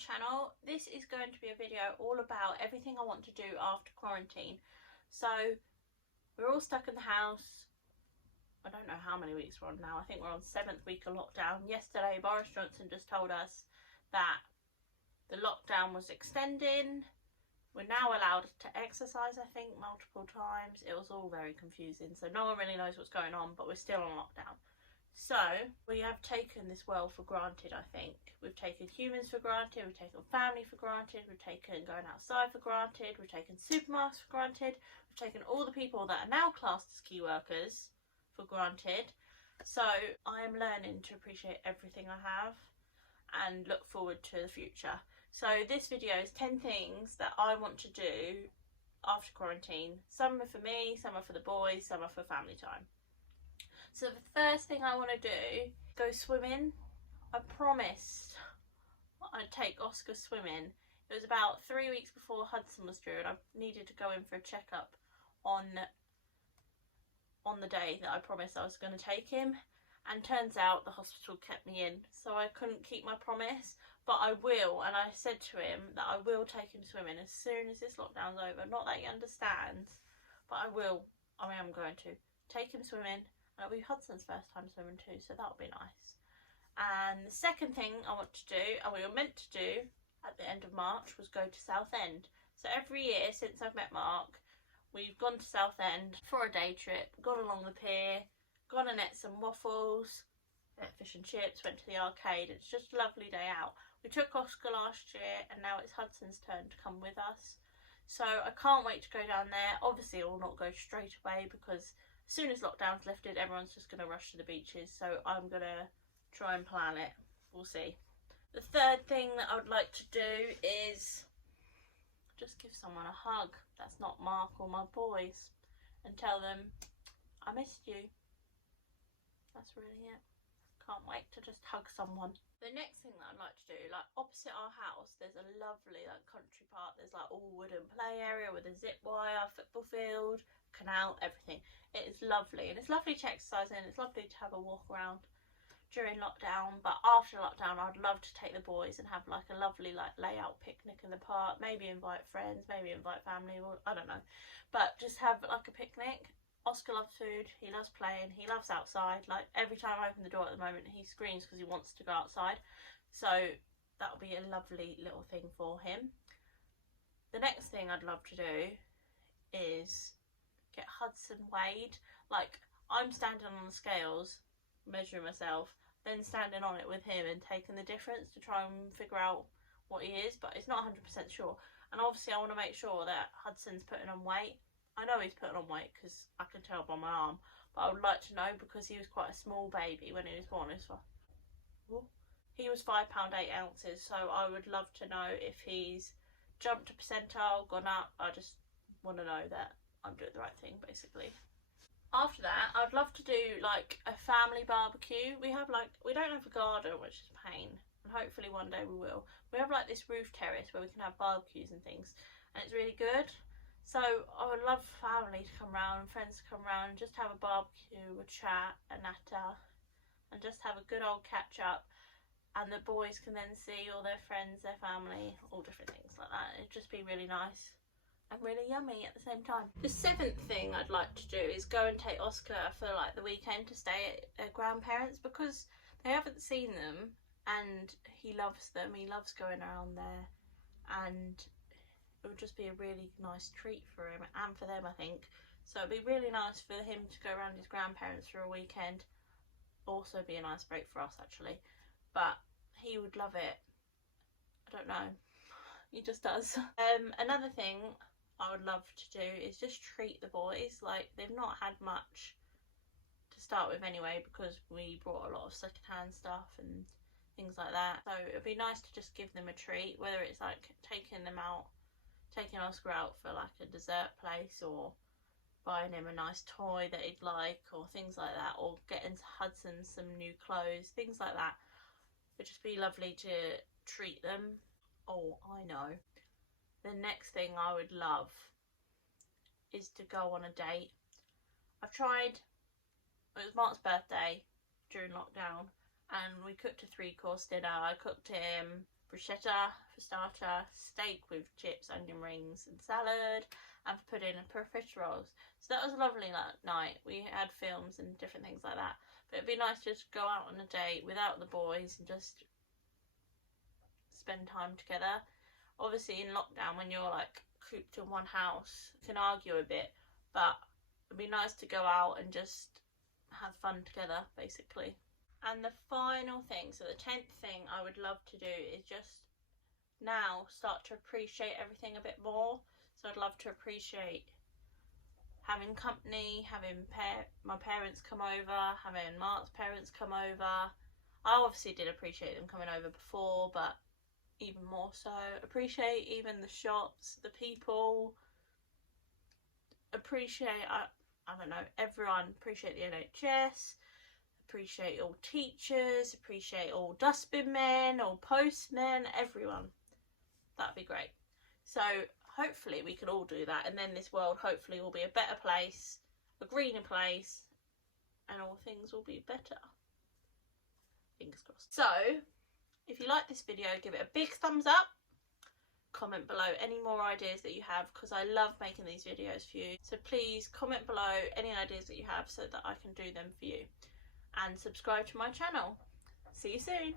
channel. This is going to be a video all about everything I want to do after quarantine. So we're all stuck in the house. I don't know how many weeks we're on now. I think we're on 7th week of lockdown. Yesterday Boris Johnson just told us that the lockdown was extending. We're now allowed to exercise, I think, multiple times. It was all very confusing, so no one really knows what's going on, but we're still on lockdown. So we have taken this world for granted, I think. We've taken humans for granted, we've taken family for granted, we've taken going outside for granted, we've taken supermarkets for granted, we've taken all the people that are now classed as key workers for granted. So I am learning to appreciate everything I have and look forward to the future. So this video is 10 things that I want to do after quarantine. Some are for me, some are for the boys, some are for family time. So the first thing I want to do, go swimming. I promised I'd take Oscar swimming. It was about 3 weeks before Hudson was due and I needed to go in for a checkup on the day that I promised I was going to take him, and turns out the hospital kept me in, so I couldn't keep my promise, but I will. And I said to him that I will take him swimming as soon as this lockdown's over. Not that he understands, but I am going to take him swimming. It'll be Hudson's first time swimming too, so that'll be nice. And the second thing I want to do, and we were meant to do at the end of March, was go to Southend. So every year since I've met Mark, we've gone to Southend for a day trip, gone along the pier, gone and ate some waffles, ate fish and chips, went to the arcade. It's just a lovely day out. We took Oscar last year and now it's Hudson's turn to come with us. So I can't wait to go down there. Obviously I will not go straight away because as soon as lockdown's lifted, everyone's just going to rush to the beaches. So I'm going to try and plan it. We'll see. The third thing that I would like to do is just give someone a hug that's not Mark or my boys and tell them I missed you. That's really it. Can't wait to just hug someone. The next thing that I'd like to do, like opposite our house, there's a lovely country park. There's all wooden play area with a zip wire, football field, canal, everything. It is lovely, and it's lovely to exercise in. It's lovely to have a walk around during lockdown, but after lockdown I'd love to take the boys and have a lovely layout picnic in the park. Maybe invite friends, maybe invite family, or I don't know, but just have a picnic. Oscar loves food, he loves playing, he loves outside. Every time I open the door at the moment he screams because he wants to go outside, so that'll be a lovely little thing for him. The next thing I'd love to do is get Hudson weighed. I'm standing on the scales measuring myself, then standing on it with him and taking the difference to try and figure out what he is, but it's not 100% sure. And obviously I want to make sure that Hudson's putting on weight. I know he's putting on weight because I can tell by my arm, but I would like to know because he was quite a small baby when he was born. He was £5 8 ounces, so I would love to know if he's jumped a percentile, gone up. I just want to know that I'm doing the right thing, basically. After that, I'd love to do a family barbecue. We don't have a garden, which is a pain, and hopefully one day we will. We have this roof terrace where we can have barbecues and things, and it's really good. So I would love family to come round and friends to come round and just have a barbecue, a chat, a natter, and just have a good old catch up. And the boys can then see all their friends, their family, all different things like that. It'd just be really nice and really yummy at the same time. The seventh thing I'd like to do is go and take Oscar for the weekend to stay at their grandparents, because they haven't seen them and he loves them. He loves going around there, and it would just be a really nice treat for him and for them, I think. So it'd be really nice for him to go around his grandparents for a weekend. Also be a nice break for us, actually. But he would love it. I don't know. He just does. Another thing I would love to do is just treat the boys. They've not had much to start with anyway, because we brought a lot of secondhand stuff and things like that. So it'd be nice to just give them a treat, whether it's taking Oscar out for a dessert place, or buying him a nice toy that he'd like, or things like that, or getting Hudson some new clothes, things like that. It'd just be lovely to treat them. Oh, I know. The next thing I would love is to go on a date. It was Mark's birthday during lockdown, and we cooked a 3-course dinner. I cooked him bruschetta for starter, steak with chips, onion rings and salad, and for pudding and profiteroles. So that was a lovely night. We had films and different things like that. But it'd be nice to just go out on a date without the boys and just spend time together. Obviously in lockdown, when you're like cooped in one house, you can argue a bit, but it'd be nice to go out and just have fun together, basically. And the final thing, so the 10th thing I would love to do is just now start to appreciate everything a bit more. So I'd love to appreciate having company, having my parents come over, having Mark's parents come over. I obviously did appreciate them coming over before, but even more so. Appreciate even the shops, the people. Appreciate, I don't know, everyone. Appreciate the NHS. Appreciate all teachers. Appreciate all dustbin men, all postmen, everyone. That'd be great. So hopefully we can all do that, and then this world hopefully will be a better place, a greener place, and all things will be better. Fingers crossed. So if you like this video, give it a big thumbs up. Comment below any more ideas that you have, because I love making these videos for you. So please comment below any ideas that you have so that I can do them for you. And subscribe to my channel. See you soon.